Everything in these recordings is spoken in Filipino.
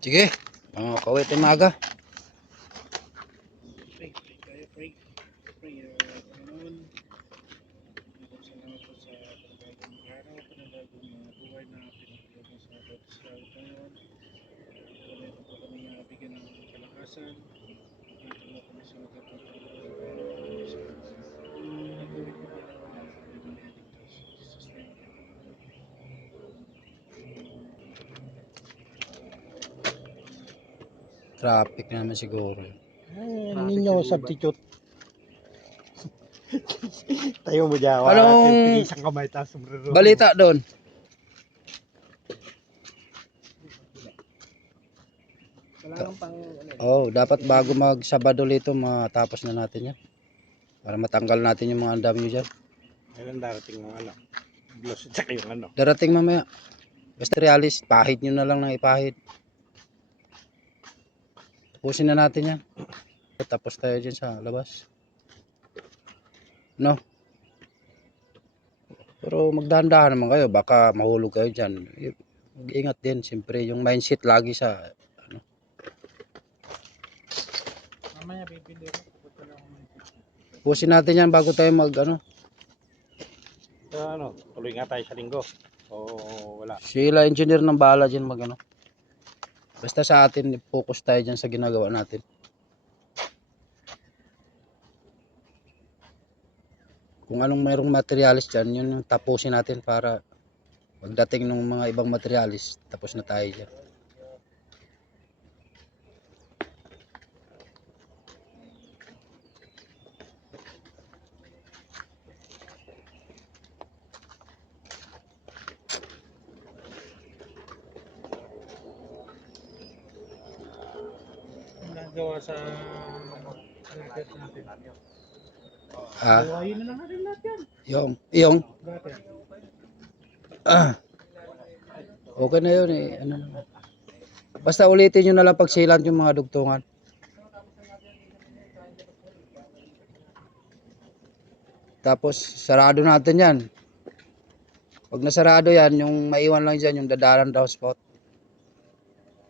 Sige, mga kawit ay maga. Pray tayo, pray. Panginoon, salamat po sa panibagong araw, panibagong buhay na pinagpilog mo sa bawat isa, Panginoon. Tuloy po kami bigyan ng kalakasan. Dito mo kami sa magkatutulog. Sa nagawin ko Panginoon na kami maliligtas. Jesus name. Traffic na naman siguro. Ninyo substitute. Tayo mo dyan. Anong Isang kamay taas sombrero. balita doon? Dapat bago mag-Sabado lito matapos na natin yan. Para matanggal natin yung mga andam nyo dyan. Kailan darating ng ano? Gloss at saka yung ano. Darating mamaya. Basta realist, pahid nyo na lang ng ipahid. Tapusin na natin yan. Tapos tayo dyan sa labas. No? Pero magdahan-dahan naman kayo. Baka mahulog kayo dyan. Mag-ingat din. Siyempre yung mindset lagi sa ano. Mamaya bibili ako. Tapusin natin yan bago tayo mag ano. So, ano, tuloy nga tayo sa linggo. O wala. Sila engineer ng bahala dyan mag ano. Basta sa atin, focus tayo dyan sa ginagawa natin. Kung anong mayroong materialis dyan, yun yung tapusin natin para pagdating ng mga ibang materialis, tapos na tayo dyan. Nagawa sa repair natin. Ah, Ayun na lang natin lahat yan. yung, Dati. okay na yun eh. Ano, basta ulitin nyo na lang pagsilant yung mga dugtungan. Tapos sarado natin yan. Pag nasarado yan, yung maiwan lang dyan, yung dadalan downspout.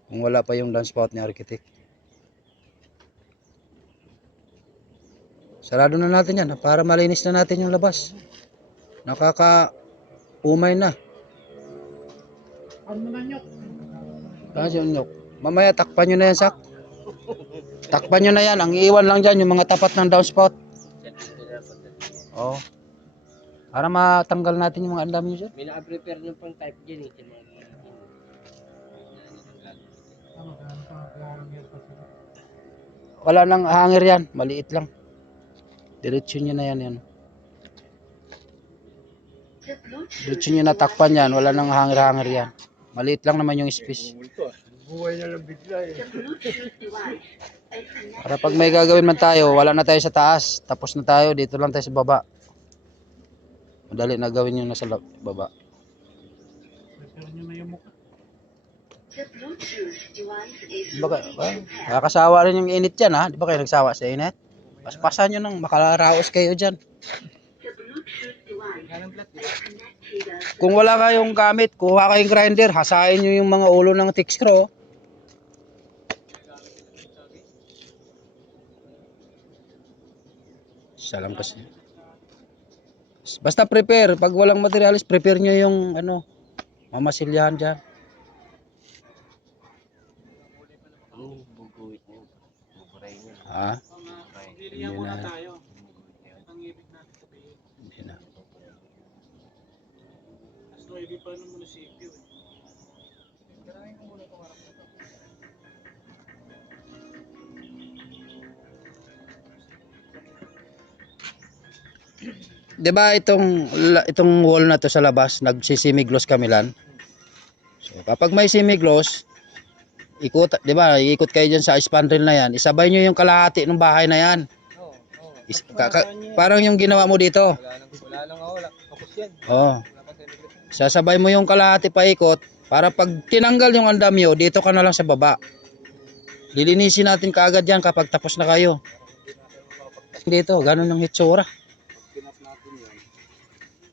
Kung wala pa yung downspout ni architect. Sarado na natin yan para malinis na natin yung labas. Nakaka-umay na. Ano na nyok? Yung nyok. Mamaya takpan nyo na yan, Sak. Takpan nyo na yan. Ang iiwan lang dyan yung mga tapat ng downspout. Oo. Para matanggal natin yung mga andam nyo dyan. May naka-prepare nyo pang type dyan eh. Wala nang hanger yan. Maliit lang. Diretso nyo na yan. Yan. Diretso nyo na takpan yan. Wala nang hanger-hanger yan. Maliit lang naman yung space. Buhay na lang bigla eh. Para pag may gagawin man tayo, wala na tayo sa taas. Tapos na tayo. Dito lang tayo sa baba. Madali na gawin yung nasa baba. Prepare nyo na yung mukha. Baka, nakakasawa rin yung init yan ha. Di ba kayo nagsawa sa init? Paspasan nyo nang makalaraos kayo dyan. Kung wala kayong gamit, kuha kayong grinder, hasain nyo yung mga ulo ng thick screw. Isa lang kasi. Basta prepare, pag walang materialis, prepare nyo yung ano, mamasilyahan dyan. Ha? Liliyan muna tayo. Ang ibig natin sabihin. Hindi na. As 9 pa ng munisipyo eh. Karangin ko muna itong harap na ito. Diba itong wall na to sa labas, nagsisimiglos kami lan. So kapag may simiglos, ikot, 'di ba? Iikot kayo diyan sa spandrel na 'yan. Isabay niyo yung kalahati ng bahay na 'yan. Parang yung ginawa mo dito. Wala lang ako, kapos yan. Oh. Sasabay mo yung kalahati paikot para pag tinanggal yung andamyo, dito ka na lang sa baba. Lilinisin natin kaagad yan kapag tapos na kayo. Dito, ganun ang hitsura.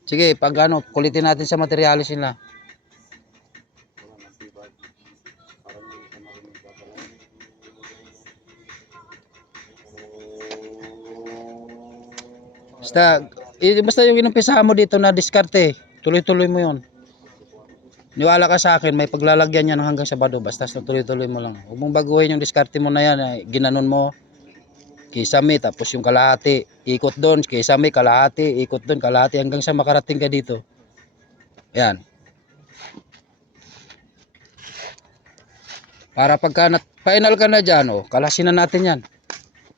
Sige, pag ano, kulitin natin sa materialis nila. Basta yung inumpisahan mo dito na diskarte, tuloy-tuloy mo yun. Niwala ka sa akin, may paglalagyan yan hanggang Sabado. Basta tuloy-tuloy mo lang. Huwag mong baguhin yung diskarte mo na yan. Ginanon mo, kisame, tapos yung kalahati. Ikot doon, kisame, kalahati. Ikot doon, kalahati. Hanggang sa makarating ka dito. Yan. Para pagka final ka na dyan, oh, kalasin na natin yan.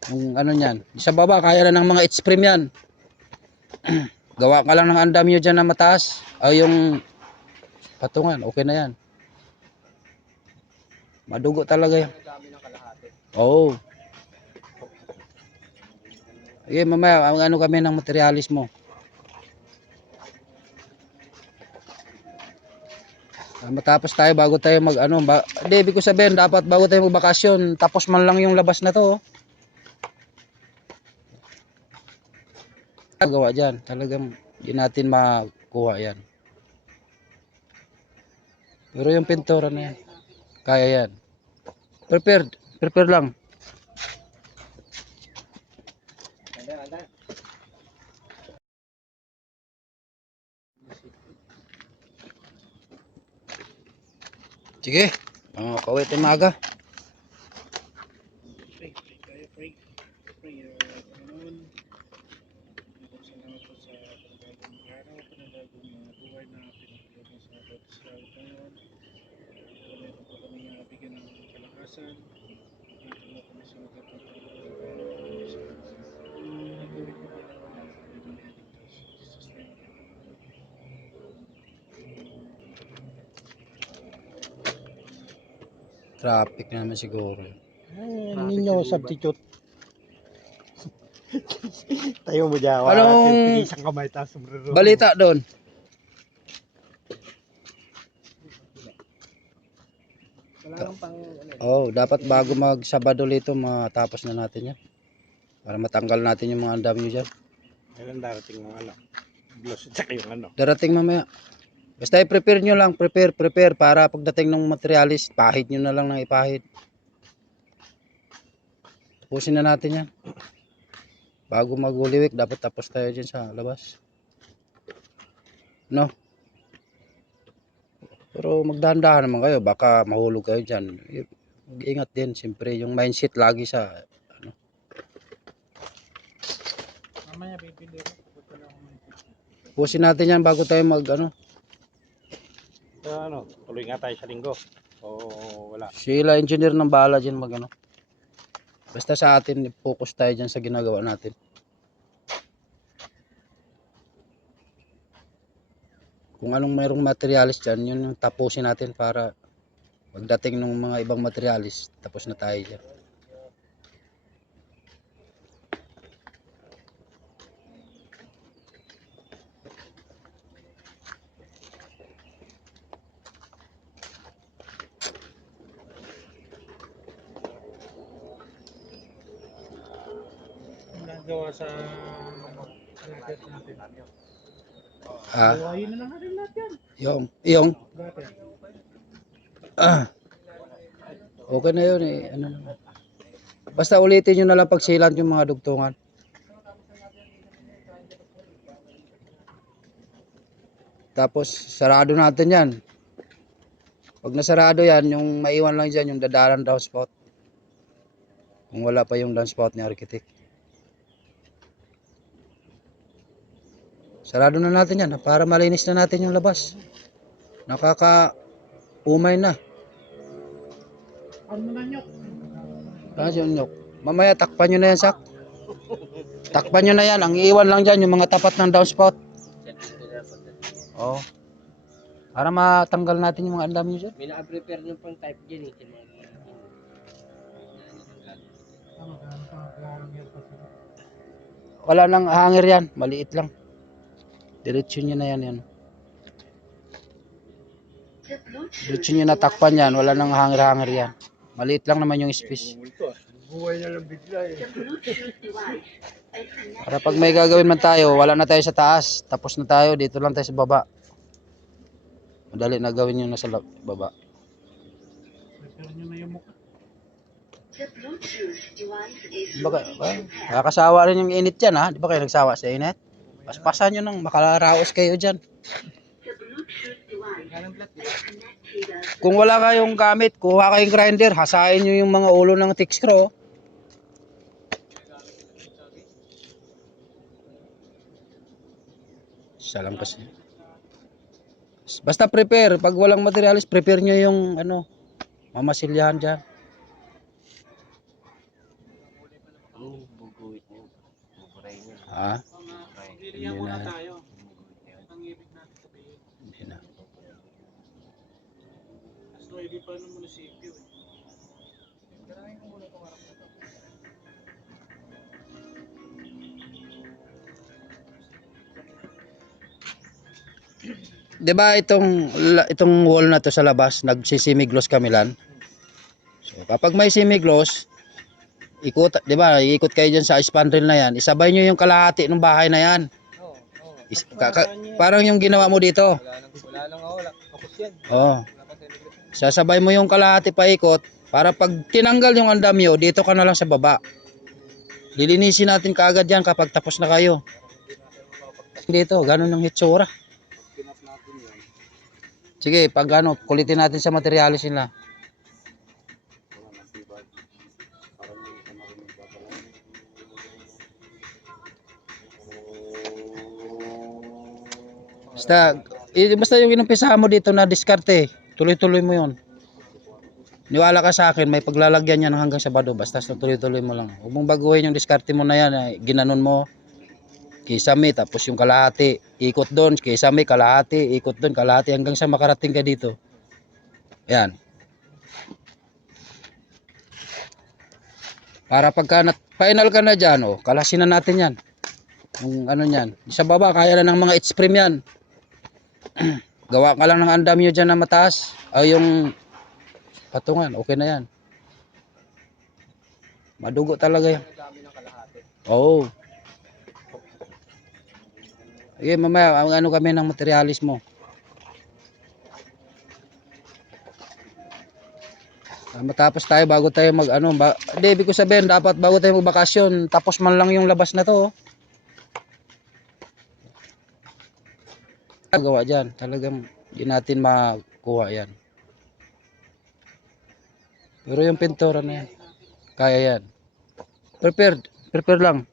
Yung ano yan. Sa baba, kaya na ng mga H-frame yan. Gawa ka lang ng andamyo dyan na mataas. Ay yung patungan, okay na yan. Madugo talaga yan. Oo. Okay, mamaya, ano kami ng materialis mo. Matapos tayo bago tayo mag ano, hindi, ibig ko sabihin dapat bago tayo magbakasyon, tapos man lang yung labas na to. Gawa dyan, talagang hindi natin makuha yan. Pero yung pintura na yan, kaya yan. Prepare lang. Sige, pauwi tayo maaga. Pray tayo, pray. Panginoon, salamat po sa panibagong araw, panibagong buhay na pinagpilog mo sa bawat isa. Panginoon, tuloy po kami bigyan ng kalakasan. Dito mo kami sa magkakataon. Nagawin mo din ang mga pagkaligtas. Jesus name. Traffic na naman siguro. Ninyo substitute. Tayo mo dyan. Anong Isang kamay taas sombrero. balita doon? Wala nang pang ano. Oh, dapat bago mag-Sabado dito matapos na natin yan. Para matanggal natin yung mga andam nyo dyan. Kailan darating ng ano? Blos at saka yung ano. Darating mamaya. Basta i-prepare nyo lang, prepare para pagdating ng materialis, pahid nyo na lang ng ipahid. Tapusin na natin yan. Bago mag-Holy Week, dapat tapos tayo dyan sa labas. No? Pero magdahan-dahan naman kayo, baka mahulog kayo dyan. Ingat din, siyempre, yung mindset lagi sa, ano. Mamaya bibili ko. Tapusin natin yan bago tayo mag, ano. Ano, tuloy nga tayo sa linggo. O wala. Sila engineer ng bahala dyan mag, ano. Basta sa atin, focus tayo dyan sa ginagawa natin. Kung anong mayroong materialis dyan, yun yung tapusin natin para pagdating ng mga ibang materialis, tapos na tayo dyan. Nagawa sa market natin. Ah, Gawain na lang natin lahat yan. yung, Dati. okay na yun eh. Ano naman. Basta ulitin nyo na lang pagsilan yung mga dugtungan. Tapos sarado natin yan. Pag nasarado yan, yung maiwan lang dyan, yung dadalan downspout. Kung wala pa yung downspout ni architect. Sarado na natin yan para malinis na natin yung labas. Nakaka-umay na. Ano na nyo? Kasi yung nyok. Mamaya takpan nyo na yan, Sak. Takpan nyo na yan. Ang iiwan lang dyan yung mga tapat ng downspout. Oo. Para matanggal natin yung mga andam nyo dyan. May naka-prepare ng pang type dyan eh. Wala nang hanger yan. Maliit lang. Diretso nyo na yan. Diretso nyo na takpan yan. Wala nang hanger-hanger yan. Maliit lang naman yung space. Buhay na lang bigla eh. Para pag may gagawin man tayo, wala na tayo sa taas. Tapos na tayo. Dito lang tayo sa baba. Madali na gawin nyo na sa baba. Prepare nyo na yung mukha. Baka, nakakasawa rin yung init dyan, ha? Di ba kayo nagsawa sa init? Paspasan nyo nang makalaraos kayo dyan. Kung wala kayong gamit, kuha kayong grinder, hasain nyo yung mga ulo ng thick screw. Isa lang kasi. Basta prepare, pag walang materialis, prepare nyo yung ano, mamasilyahan dyan. Ha? Hindi Muna na. tayo. Ang ibig natin sabihin. Hindi na. Mas pwede pa ng munisipyo. Karahin ko muna itong harap na to. Di ba itong wall na to sa labas, nagsisimiglos kami lan. So kapag may simiglos, ikot, di ba? Iikot kayo diyan sa spandrel na yan. Isabay niyo yung kalahati ng bahay na yan. Oo, oo. Parang yung ginawa mo dito. Wala nang wala. Kapos yan. Oh. Sasabay mo yung kalahati paikot para pag tinanggal yung andamyo, dito ka na lang sa baba. Lilinisin natin kaagad yan kapag tapos na kayo. Dito, ganun yung hitsura. Sige, pag ano, kulitin natin sa materialis nila. Basta yung inumpisahan mo dito na diskarte, tuloy-tuloy mo yon. Niwala ka sa akin, may paglalagyan yan hanggang Sabado, basta tuloy-tuloy mo lang. Huwag mong baguhin yung diskarte mo na yan, ginanon mo. Kisame, tapos yung kalahati, ikot doon, kisame, kalahati, ikot doon, kalahati, hanggang sa makarating ka dito. Yan. Para pagka final ka na dyan, oh, kalasin na natin yan. Yung ano yan. Sa baba, kaya na ng mga H-frame yan. Gawa ka lang ng andamyo dyan na mataas. Ay yung patungan, okay na yan. Madugo talaga yan. Oo. Okay, mamaya, ang ano kami ng materialis mo. Matapos tayo bago tayo mag ano, hindi, ibig ko sabihin, dapat bago tayo magbakasyon, tapos man lang yung labas na to. Gawa dyan, talagang hindi natin makuha yan. Pero yung pintura na yan, kaya yan. Prepare lang.